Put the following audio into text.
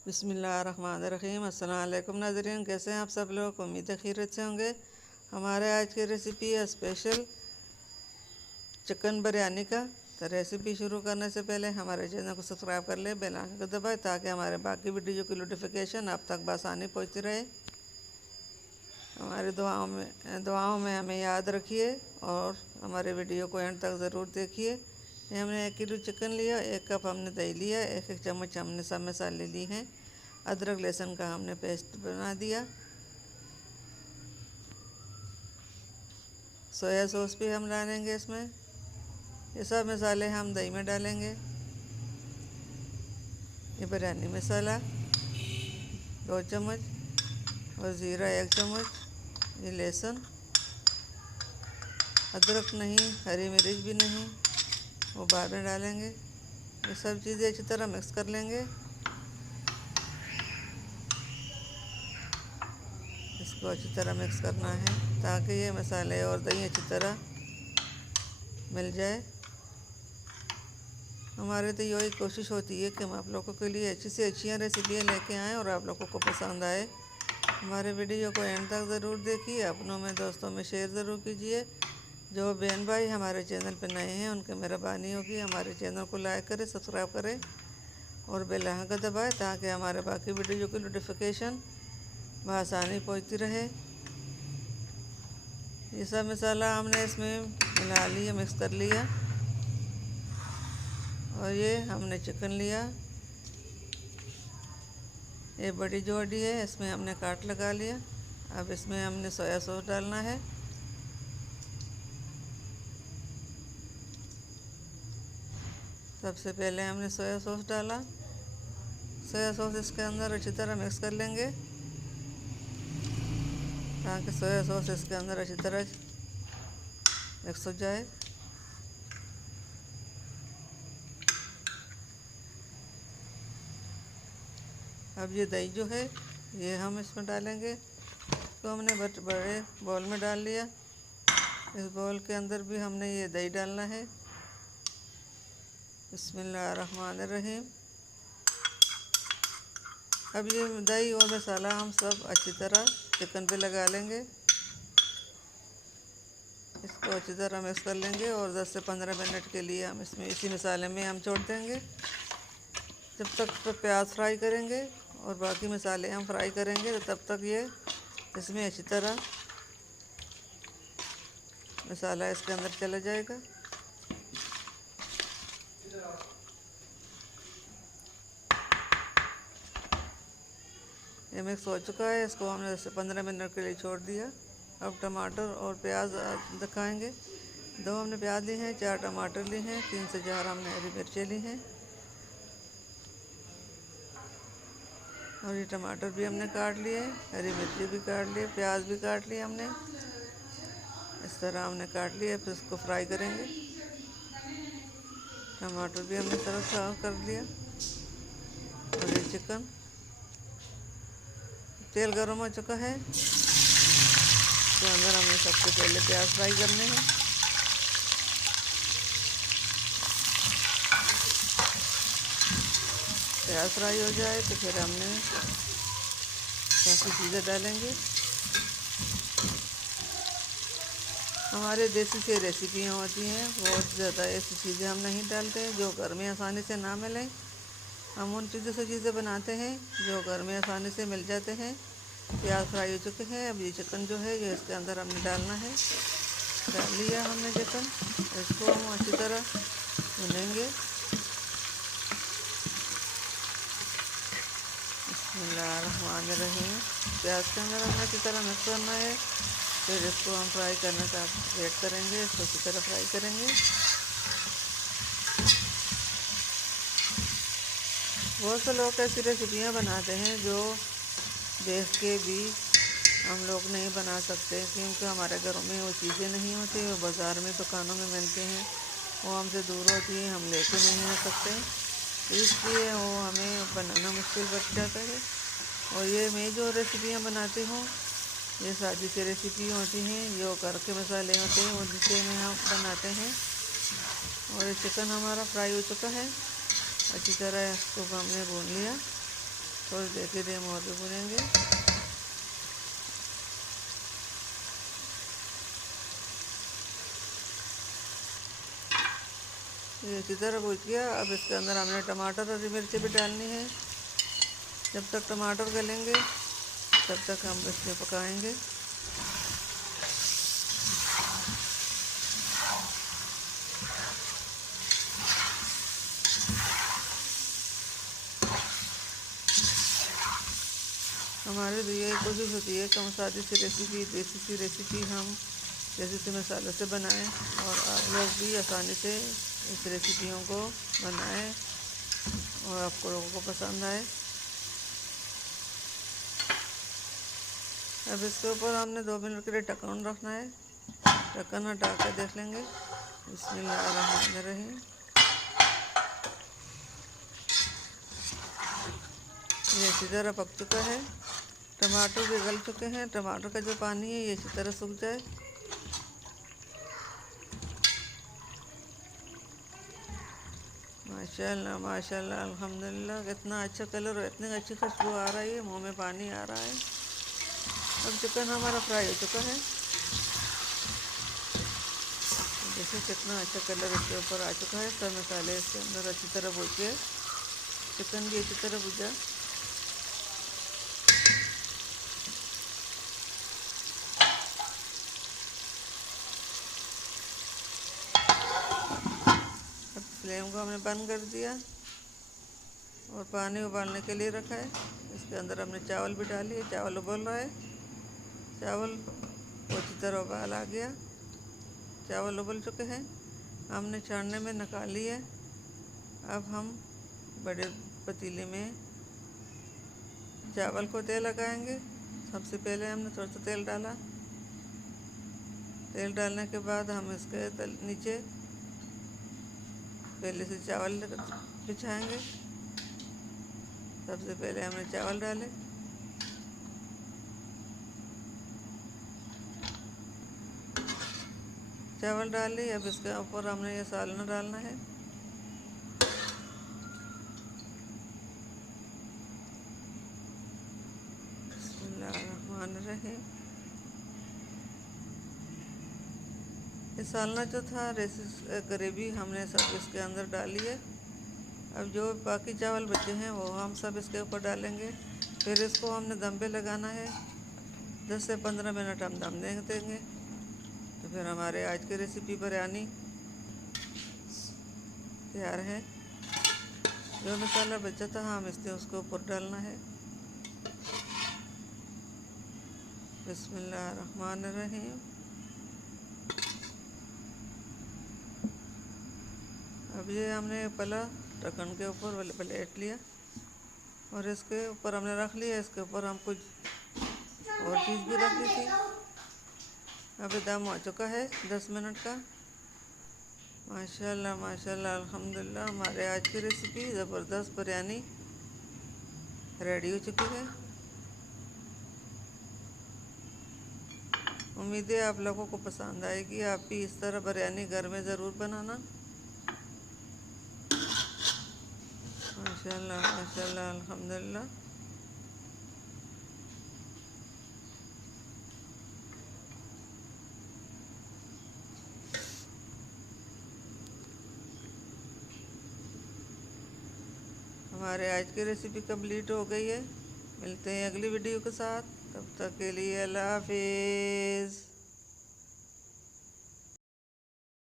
बिस्मिल्लाहिर्रहमानिर्रहीम। अस्सलाम वालेकुम नाज़रीन, कैसे हैं आप सब लोग। उम्मीद है खैरियत से होंगे। हमारे आज की रेसिपी है स्पेशल चिकन बिरयानी का। तो रेसिपी शुरू करने से पहले हमारे चैनल को सब्सक्राइब कर ले, बेल आइकन को दबाएं ताकि हमारे बाकी वीडियो की नोटिफिकेशन आप तक बआसानी पहुंचती रहे। हमारी दुआओं में हमें याद रखिए और हमारे वीडियो को एंड तक ज़रूर देखिए। ये हमने 1 किलो चिकन लिया, 1 कप हमने दही लिया, 1 चम्मच हमने सब मसाले लिए हैं। अदरक लहसुन का हमने पेस्ट बना दिया। सोया सॉस भी हम डालेंगे इसमें। ये सब मसाले हम दही में डालेंगे। ये बिरयानी मसाला 2 चम्मच और ज़ीरा 1 चम्मच। ये लहसुन, अदरक नहीं, हरी मिर्च भी नहीं, वो बाद में डालेंगे। ये सब चीज़ें अच्छी तरह मिक्स कर लेंगे। इसको अच्छी तरह मिक्स करना है ताकि ये मसाले और दही अच्छी तरह मिल जाए। हमारे तो यही कोशिश होती है कि हम आप लोगों के लिए अच्छी से अच्छी रेसिपियाँ लेके आएँ और आप लोगों को पसंद आए। हमारे वीडियो को एंड तक ज़रूर देखिए, अपनों में दोस्तों में शेयर ज़रूर कीजिए। जो बहन भाई हमारे चैनल पर नए हैं उनकी मेहरबानी होगी हमारे चैनल को लाइक करें, सब्सक्राइब करें और बेल आइकन को दबाएं ताकि हमारे बाकी वीडियो की नोटिफिकेशन बआसानी पहुंचती रहे। ये सब मसाला हमने इसमें मिला लिया, मिक्स कर लिया। और ये हमने चिकन लिया, ये बड़ी जोड़ी है, इसमें हमने काट लगा लिया। अब इसमें हमने सोया सॉस डालना है। सबसे पहले हमने सोया सॉस डाला। सोया सॉस इसके अंदर अच्छी तरह मिक्स कर लेंगे ताकि सोया सॉस इसके अंदर अच्छी तरह मिक्स हो जाए। अब ये दही जो है ये हम इसमें डालेंगे। तो हमने बड़े बॉल में डाल लिया। इस बॉल के अंदर भी हमने ये दही डालना है। बिस्मिल्लाहिर्रहमानिर्रहीम। अब ये दही और मसाला हम सब अच्छी तरह चिकन पे लगा लेंगे। इसको अच्छी तरह मिक्स कर लेंगे और 10 से 15 मिनट के लिए हम इसमें इसी मसाले में हम छोड़ देंगे। जब तक तो प्याज फ्राई करेंगे और बाकी मसाले हम फ्राई करेंगे तो तब तक ये इसमें अच्छी तरह मसाला इसके अंदर चला जाएगा। ये मिक्स हो चुका है, इसको हमने 10 से 15 मिनट के लिए छोड़ दिया। अब टमाटर और प्याज दिखाएंगे। 2 हमने प्याज ली हैं, 4 टमाटर लिए हैं, 3 से 4 हमने हरी मिर्चें ली हैं। और ये टमाटर भी हमने काट लिए, हरी मिर्ची भी काट लिए, प्याज भी काट लिए हमने। इस तरह हमने काट लिया। फिर इसको फ्राई करेंगे। टमाटर भी हमने तरह साफ कर लिया। और ये चिकन, तेल गर्म हो चुका है, तो अंदर हमें सबसे पहले प्याज फ्राई करने हैं। प्याज फ्राई हो जाए तो फिर हमने काफ़ी चीज़ें डालेंगे। हमारे देसी से रेसिपियाँ होती हैं, बहुत ज़्यादा ऐसी चीज़ें हम नहीं डालते जो घर में आसानी से ना मिलें। हम उन चीज़ों से चीज़ें बनाते हैं जो घर में आसानी से मिल जाते हैं। प्याज फ्राई हो चुके हैं। अब ये चिकन जो है ये इसके अंदर हमने डालना है। डाल लिया हमने चिकन। इसको हम अच्छी तरह भूनेंगे। बिस्मिल्लाहिर्रहमानिर्रहीम। प्याज के अंदर हमने अच्छी तरह मिक्स करना है। फिर इसको हम फ्राई करने का वेट करेंगे। इसको अच्छी तरह फ्राई करेंगे। बहुत से लोग ऐसी रेसिपियाँ बनाते हैं जो देख के भी हम लोग नहीं बना सकते क्योंकि हमारे घरों में वो चीज़ें नहीं होती। वो बाज़ार में दुकानों में मिलती हैं, वो हमसे दूर होती हैं, हम लेके नहीं आ सकते, इसलिए वो हमें बनाना मुश्किल पड़ जाता है। और ये मैं जो रेसिपियाँ बनाती हूँ ये सादी सी रेसिपी होती हैं जो घर के मसाले होते हैं वो जिससे में हम बनाते हैं। और ये चिकन हमारा फ्राई हो चुका है, अच्छी तरह इसको हमने भून लिया। थोड़ी देर के लिए हम और भी भूनेंगे। ये इसी तरह भूज गया। अब इसके अंदर हमने टमाटर हरी मिर्ची भी डालनी है। जब तक टमाटर गलेंगे तब तक हम इसको पकाएंगे। हमारी तो यही कोशिश होती है कम सादी सी रेसिपी, देसी सी रेसिपी हम देसी से मसालों से बनाएं और आप लोग भी आसानी से इस रेसिपियों को बनाएं और आपको लोगों को पसंद आए। अब इसके ऊपर हमने 2 मिनट के लिए ढक्कन रखना है। ढक्कन हटा कर देख लेंगे। बिस्मिल्लाहिर्रहमानिर्रहीम। ये इसी तरह पक चुका है। टमाटर भी गल चुके हैं। टमाटर का जो पानी है ये इसी तरह सूख जाए। माशाल्लाह माशाल्लाह अल्हम्दुलिल्लाह, कितना अच्छा कलर और इतनी अच्छी खुशबू आ रही है, मुंह में पानी आ रहा है। अब चिकन हमारा फ्राई हो चुका है। देखिए कितना अच्छा कलर इसके ऊपर आ चुका है। सब मसाले इसके अंदर अच्छी तरह भूज गए। चिकन भी अच्छी तरह भुजा। अब फ्लेम को हमने बंद कर दिया और पानी उबालने के लिए रखा है। इसके अंदर हमने चावल भी डाली है। चावल उबल रहा है। चावल अच्छी तरह उबाल आ गया। चावल उबल चुके हैं। हमने छानने में निकाली है। अब हम बड़े पतीले में चावल को तेल लगाएंगे। सबसे पहले हमने थोड़ा सा तेल डाला। तेल डालने के बाद हम इसके नीचे पहले से चावल बिछाएंगे। सबसे पहले हमने चावल डाले। चावल डाल ली। अब इसके ऊपर हमने ये सालन डालना है। बिस्मिल्लाहिर्रहमानिर्रहीम। ये सालना जो था ग्रेवी हमने सब इसके अंदर डाली है। अब जो बाकी चावल बचे हैं वो हम सब इसके ऊपर डालेंगे। फिर इसको हमने दम पे लगाना है। 10 से 15 मिनट हम दम देंगे। तो फिर हमारे आज की रेसिपी बिरयानी तैयार है। जो मसाला बचा था हम इसके उसके ऊपर डालना है। बिस्मिल्लाहिर्रहमानिर्रहीम। अब ये हमने पला ढक्कन के ऊपर वाले प्लेट लिया और इसके ऊपर हमने रख लिया। इसके ऊपर हम कुछ और चीज़ भी रख ली थी। अब दम हो चुका है 10 मिनट का। माशाल्लाह माशाल्लाह अल्हम्दुलिल्लाह, हमारे आज की रेसिपी ज़बरदस्त बिरयानी रेडी हो चुकी है। उम्मीद है आप लोगों को पसंद आएगी। आप भी इस तरह बिरयानी घर में ज़रूर बनाना। माशाल्लाह माशाल्लाह अल्हम्दुलिल्लाह। हमारे आज की रेसिपी कंप्लीट हो गई है। मिलते हैं अगली वीडियो के साथ। तब तक के लिए अल्लाह हाफिज़।